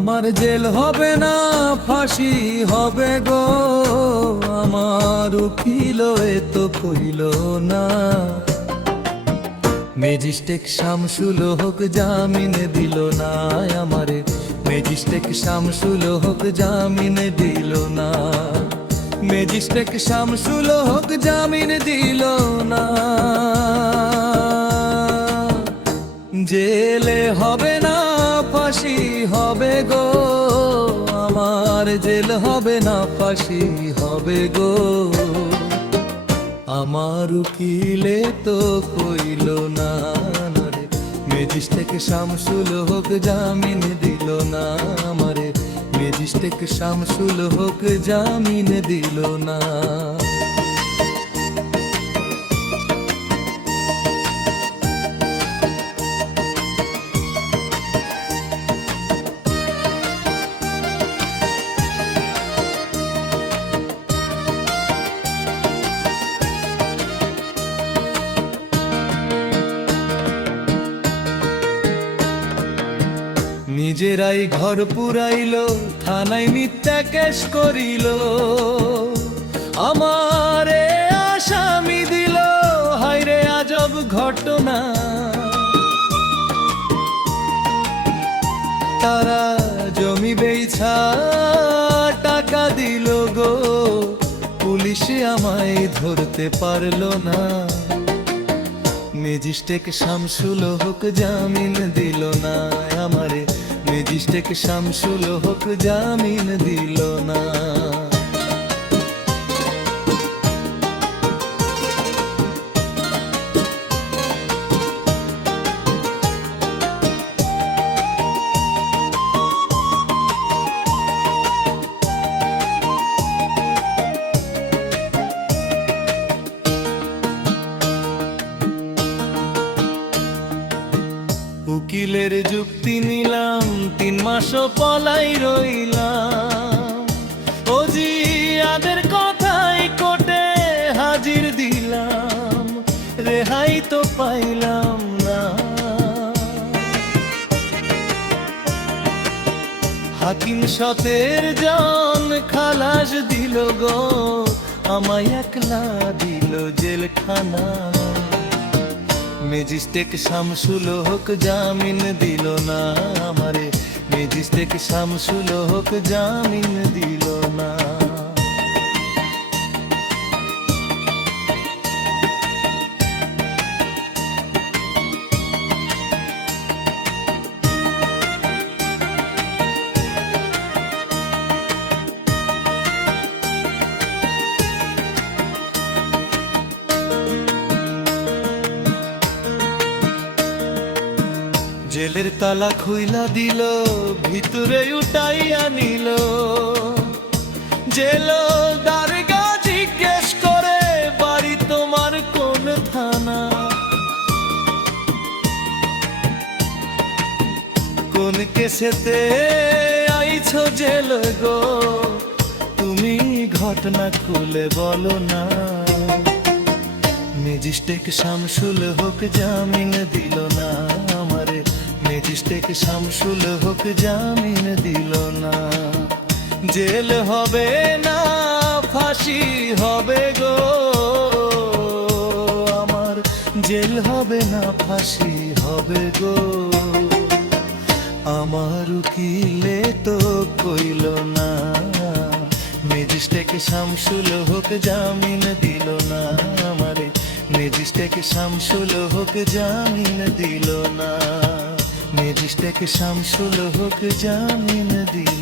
আমার জেল হবে না, ফাঁসি হবে গো। আমার উকিল এ তো কইল না। ম্যাজিস্ট্রেট শামসুল হক জামিন দিল না আমারে, ম্যাজিস্ট্রেট শামসুল হক জামিন দিল না, ম্যাজিস্ট্রেট শামসুল হক জামিন দিল না। জেলে হবে না, ফাঁসি হবে গো। আমার জেল হবে না, ফাঁসি হবে গো। আমার উকিলে তো কইল না রে, ম্যাজিস্ট্রেট শামসুল হক জামিন দিল না আমারে, ম্যাজিস্ট্রেট শামসুল হক জামিন দিল না। নিজেরাই ঘর পুরাইল, থানায় মিথ্যা কেস করিল, আমারে আসামি দিল। হায়রে আজব ঘটনা, তারা জমি বেচা টাকা দিল গো, পুলিশে আমায় ধরতে পারল না। ম্যাজিস্ট্রেট শামসুল হক জামিন দিল না আমারে, ম্যাজিস্ট্রেট শামসুল হক জামিন দিল না। উকিলের যুক্তি নিলাম, 3 মাসও পলাই রইলাম। ও জি আদের কথাই কোর্টে হাজির দিলাম, রেহাই তো পাইলাম না। হাকিম 17 খালাস দিল গো, আমায় একলা দিল জেলখানা। ম্যাজিস্ট্রেট শামসুল হক জামিন দিল না আমারে, ম্যাজিস্ট্রেট শামসুল হক জামিন দিল না। জেলের তালা খুইলা দিল, ভিতরে উঠাইয়া নিল। জেলদারগা জিজ্ঞেস করে, বাড়ি তোমার কোন থানা, কোন কেসেতে আইছো জেল গো, তুমি ঘটনা খুলে বলো না। ম্যাজিস্ট্রেট শামসুল হক জামিন দিল না আমারে, ম্যাজিস্ট্রেট শামসুল হক জামিন দিল না। জেল হবে না, ফাঁসি হবে গো। আমার জেল হবে না, ফাঁসি হবে গো। আমার উকিলে তো কইল না, ম্যাজিস্ট্রেট শামসুল হক জামিন দিল না আমারে, ম্যাজিস্ট্রেট শামসুল হক জামিন দিল না, ম্যাজিস্ট্রেট শামসুল হক জামিন দিল